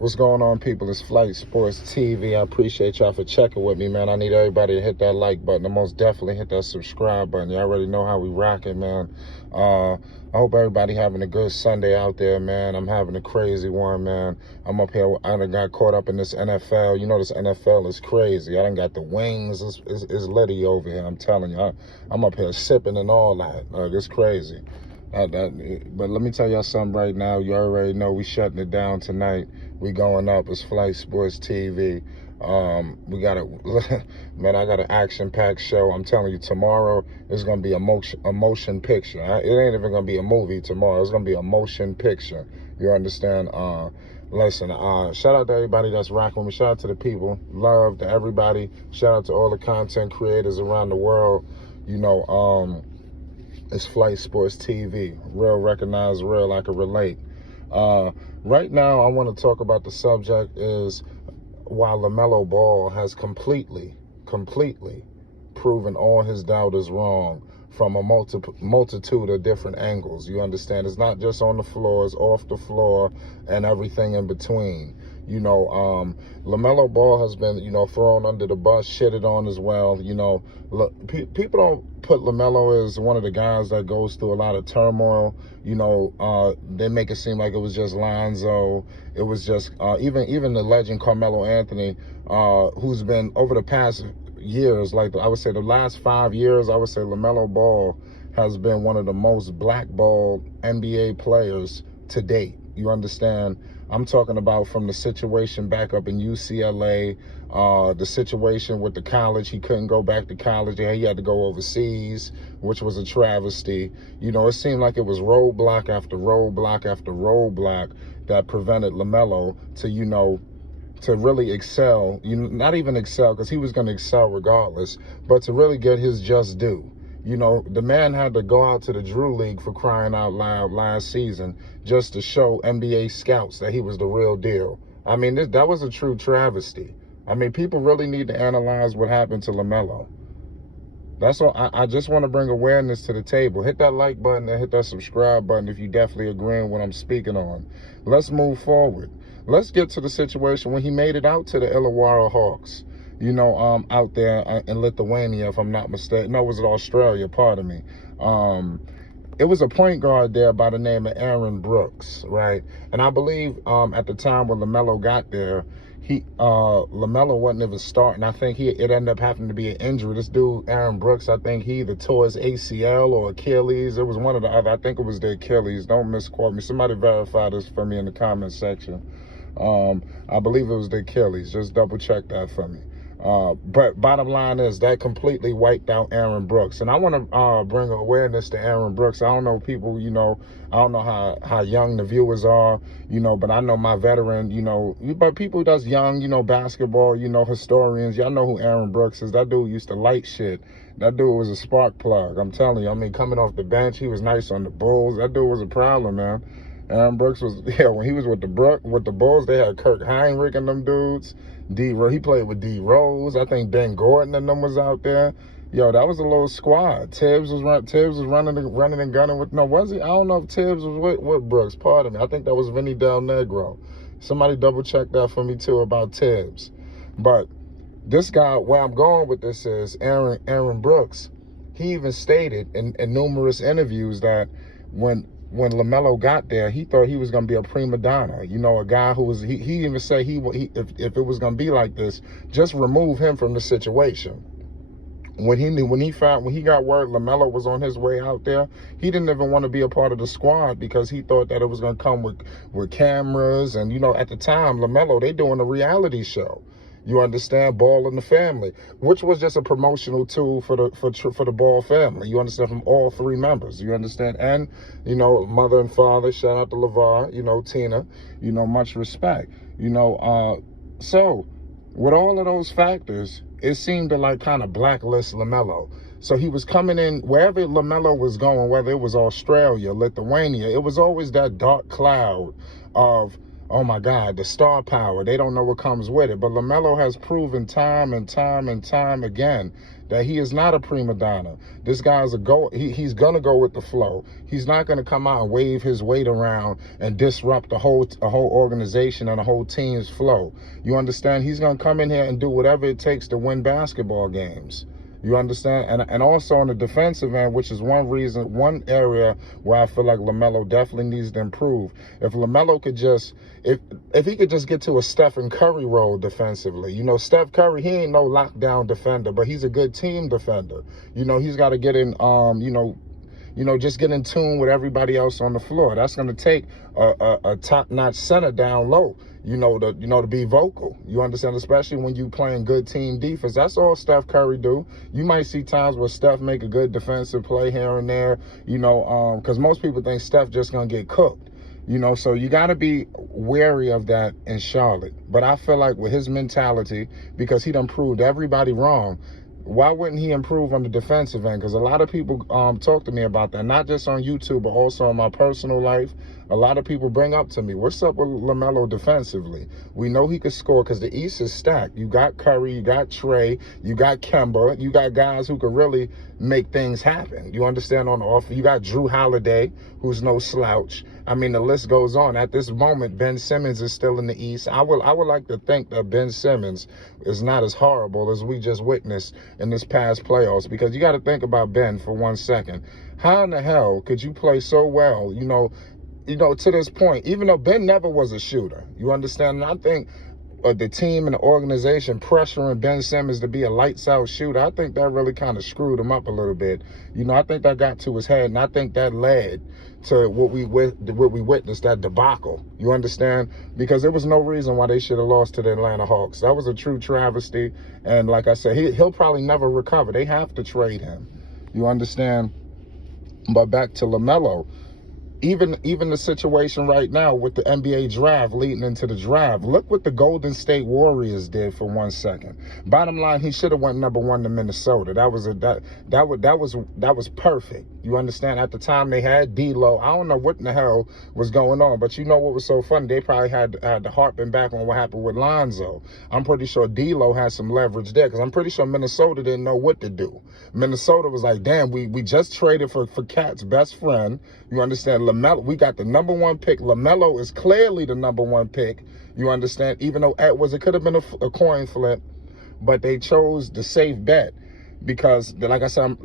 What's going on, people? It's Flight Sports TV. I appreciate y'all for checking with me, man. I need everybody to hit that like button and most definitely hit that subscribe button. You already know how we rocking, man. I hope everybody having a good Sunday out there, man. I'm having a crazy one, man. I'm up here. I done got caught up in this NFL. You know, this NFL is crazy. I done got the wings. It's litty over here. I'm telling you. I'm up here sipping and all that. It's crazy. But let me tell y'all something right now. You already know we shutting it down tonight. We going up. It's Flight Sports TV. We got man, I got an action-packed show. I'm telling you, tomorrow is going to be a motion picture. It ain't even going to be a movie tomorrow. It's going to be a motion picture. You understand? Listen, shout out to everybody that's rocking with me. Shout out to the people. Love to everybody. Shout out to all the content creators around the world. You know, it's Flight Sports TV. Real, recognize real, I can relate. Right now, I want to talk about the subject is while Lamelo Ball has completely proven all his doubters wrong from a multitude of different angles. You understand? It's not just on the floor, it's off the floor and everything in between. You know, Lamelo Ball has been, you know, thrown under the bus, shitted on as well. You know, look, people don't put Lamelo as one of the guys that goes through a lot of turmoil. You know, they make it seem like it was just Lonzo. It was just even the legend Carmelo Anthony, who's been over the past years, like I would say the last 5 years, I would say Lamelo Ball has been one of the most blackballed NBA players to date. You understand? I'm talking about from the situation back up in UCLA, the situation with the college. He couldn't go back to college. He had to go overseas, which was a travesty. You know, it seemed like it was roadblock after roadblock after roadblock that prevented Lamelo to, you know, to really excel. Not even excel, because he was going to excel regardless, but to really get his just due. You know, the man had to go out to the Drew League, for crying out loud, last season just to show NBA scouts that he was the real deal. I mean, that was a true travesty. I mean, people really need to analyze what happened to Lamelo. That's all. I just want to bring awareness to the table. Hit that like button and hit that subscribe button if you definitely agree with what I'm speaking on. Let's move forward. Let's get to the situation when he made it out to the Illawarra Hawks. You know, out there in Lithuania, if I'm not mistaken. No, it was in Australia, pardon me. It was a point guard there by the name of Aaron Brooks, right? And I believe at the time when Lamelo got there, Lamelo wasn't even starting. I think it ended up having to be an injury. This dude, Aaron Brooks, I think he either tore his ACL or Achilles. It was one of the other. I think it was the Achilles. Don't misquote me. Somebody verify this for me in the comment section. I believe it was the Achilles. Just double check that for me. But bottom line is that completely wiped out Aaron Brooks. And I want to bring awareness to Aaron Brooks. I don't know people, you know, I don't know how young the viewers are, you know, but I know my veteran, you know, but people that's young, you know, basketball, you know, historians, y'all know who Aaron Brooks is. That dude used to light shit. That dude was a spark plug. I'm telling you, I mean, coming off the bench, he was nice on the Bulls. That dude was a problem, man. Aaron Brooks was, yeah, when he was with the Bulls, they had Kirk Heinrich and them dudes. He played with D Rose. I think Ben Gordon and them was out there. Yo, that was a little squad. Tibbs was running and gunning with, no, was he? I don't know if Tibbs was with Brooks. Pardon me. I think that was Vinny Del Negro. Somebody double check that for me too about Tibbs. But this guy, where I'm going with this is Aaron Brooks. He even stated in numerous interviews that when Lamelo got there, he thought he was going to be a prima donna. You know, a guy who was, he even said if it was going to be like this, just remove him from the situation. When he got word Lamelo was on his way out there, he didn't even want to be a part of the squad because he thought that it was going to come with cameras. And, you know, at the time, Lamelo, they doing a reality show. You understand? Ball in the Family, which was just a promotional tool for the Ball family. You understand? From all three members. You understand? And, you know, mother and father, shout out to LeVar, you know, Tina, you know, much respect. You know, so with all of those factors, it seemed to like kind of blacklist Lamelo. So he was coming in, wherever Lamelo was going, whether it was Australia, Lithuania, it was always that dark cloud of oh my God, the star power. They don't know what comes with it. But Lamelo has proven time and time and time again that he is not a prima donna. This guy's he's going to go with the flow. He's not going to come out and wave his weight around and disrupt a whole organization and a whole team's flow. You understand? He's going to come in here and do whatever it takes to win basketball games. You understand? And also on the defensive end, which is one area where I feel like Lamelo definitely needs to improve. If Lamelo could just, if he could just get to a Stephen Curry role defensively. You know, Steph Curry, he ain't no lockdown defender, but he's a good team defender. You know, he's got to get in, just get in tune with everybody else on the floor. That's going to take a top-notch center down low, to be vocal. You understand? Especially when you playing good team defense. That's all Steph Curry do. You might see times where Steph make a good defensive play here and there, because most people think Steph just going to get cooked. So you got to be wary of that in Charlotte. But I feel like with his mentality, because he done proved everybody wrong, why wouldn't he improve on the defensive end? Because a lot of people talk to me about that, not just on YouTube, but also in my personal life. A lot of people bring up to me, what's up with Lamelo defensively? We know he could score because the East is stacked. You got Curry, you got Trey, you got Kemba, you got guys who could really make things happen. You understand? On the off, you got Drew Holiday, who's no slouch. I mean, the list goes on. At this moment, Ben Simmons is still in the East. I would like to think that Ben Simmons is not as horrible as we just witnessed in this past playoffs, because you got to think about Ben for 1 second. How in the hell could you play so well, to this point, even though Ben never was a shooter? You understand? And I think the team and the organization pressuring Ben Simmons to be a lights-out shooter, I think that really kind of screwed him up a little bit. I think that got to his head, and I think that led to what we witnessed, that debacle. You understand? Because there was no reason why they should have lost to the Atlanta Hawks. That was a true travesty, and like I said, he'll probably never recover. They have to trade him. You understand? But back to Lamelo. Even the situation right now with the NBA draft leading into the draft, look what the Golden State Warriors did for 1 second. Bottom line, he should have went #1 to Minnesota. That was perfect. You understand? At the time they had D'Lo. I don't know what in the hell was going on, but you know what was so funny? They probably had to harping back on what happened with Lonzo. I'm pretty sure D'Lo had some leverage there, because I'm pretty sure Minnesota didn't know what to do. Minnesota was like, damn, we just traded for Cat's best friend. You understand? Lamelo, we got the #1 pick. Lamelo is clearly the #1 pick. You understand? Even though it could have been a coin flip, but they chose the safe bet. Because, like I said,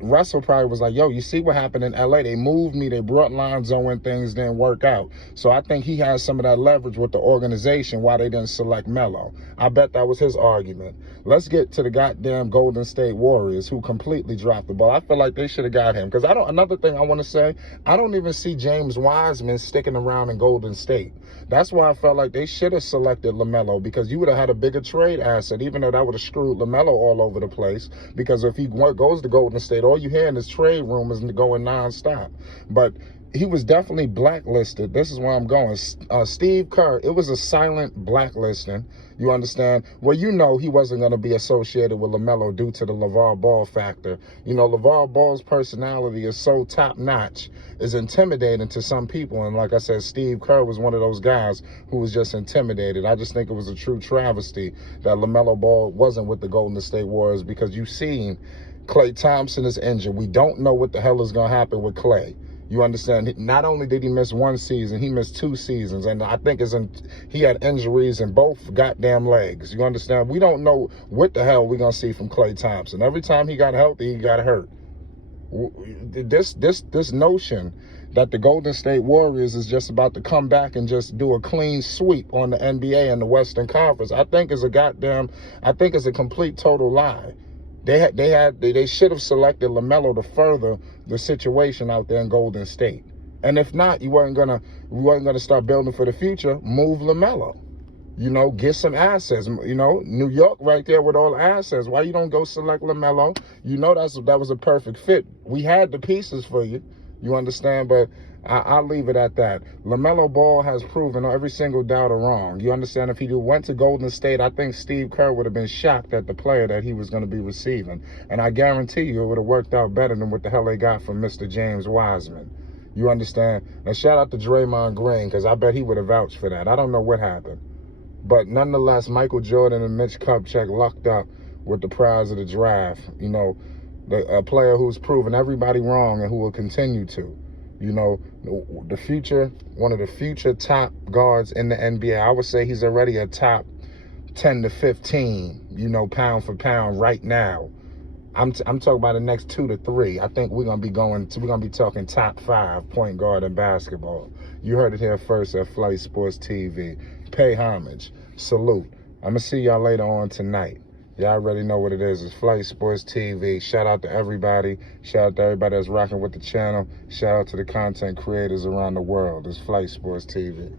Russell probably was like, yo, you see what happened in LA? They moved me. They brought Lonzo in. Things didn't work out. So I think he has some of that leverage with the organization why they didn't select Melo. I bet that was his argument. Let's get to the goddamn Golden State Warriors, who completely dropped the ball. I feel like they should have got him. Because another thing I want to say, I don't even see James Wiseman sticking around in Golden State. That's why I felt like they should have selected Lamelo, because you would have had a bigger trade asset, even though that would have screwed Lamelo all over the place. Because if he goes to Golden State, all you hear in his trade room is going nonstop. But he was definitely blacklisted. This is where I'm going. Steve Kerr, it was a silent blacklisting. You understand? Well, he wasn't going to be associated with Lamelo due to the LeVar Ball factor. LeVar Ball's personality is so top-notch, is intimidating to some people. And like I said, Steve Kerr was one of those guys who was just intimidated. I just think it was a true travesty that LaMelo Ball wasn't with the Golden State Warriors, because you've seen Klay Thompson is injured. We don't know what the hell is going to happen with Klay. You understand? Not only did he miss 1 season, he missed 2 seasons. And I think he had injuries in both goddamn legs. You understand? We don't know what the hell we're going to see from Klay Thompson. Every time he got healthy, he got hurt. This notion that the Golden State Warriors is just about to come back and just do a clean sweep on the NBA and the Western Conference, I think is a complete total lie. They should have selected Lamelo to further the situation out there in Golden State. And if not, we weren't gonna start building for the future. Move Lamelo. Get some assets. New York right there with all the assets. Why you don't go select Lamelo? That was a perfect fit. We had the pieces for you. You understand? But I'll leave it at that. LaMelo Ball has proven every single doubter wrong. You understand? If he went to Golden State, I think Steve Kerr would have been shocked at the player that he was going to be receiving. And I guarantee you it would have worked out better than what the hell they got from Mr. James Wiseman. You understand? And shout out to Draymond Green, because I bet he would have vouched for that. I don't know what happened. But nonetheless, Michael Jordan and Mitch Kupchak lucked up with the prize of the draft. You know, a player who's proven everybody wrong and who will continue to. You know, the future, one of the future top guards in the NBA. I would say he's already a top 10 to 15, you know, pound for pound right now. I'm talking about the next 2 to 3. I think we're gonna be talking top 5 point guard in basketball. You heard it here first at Flight Sports TV. Pay homage. Salute. I'm gonna see y'all later on tonight. Y'all already know what it is. It's Flight Sports TV. Shout out to everybody. Shout out to everybody that's rocking with the channel. Shout out to the content creators around the world. It's Flight Sports TV.